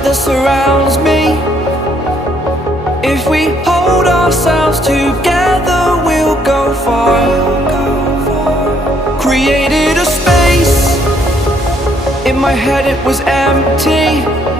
light that surrounds me. If we hold ourselves together, we'll go far. Created a space. In my head it was empty.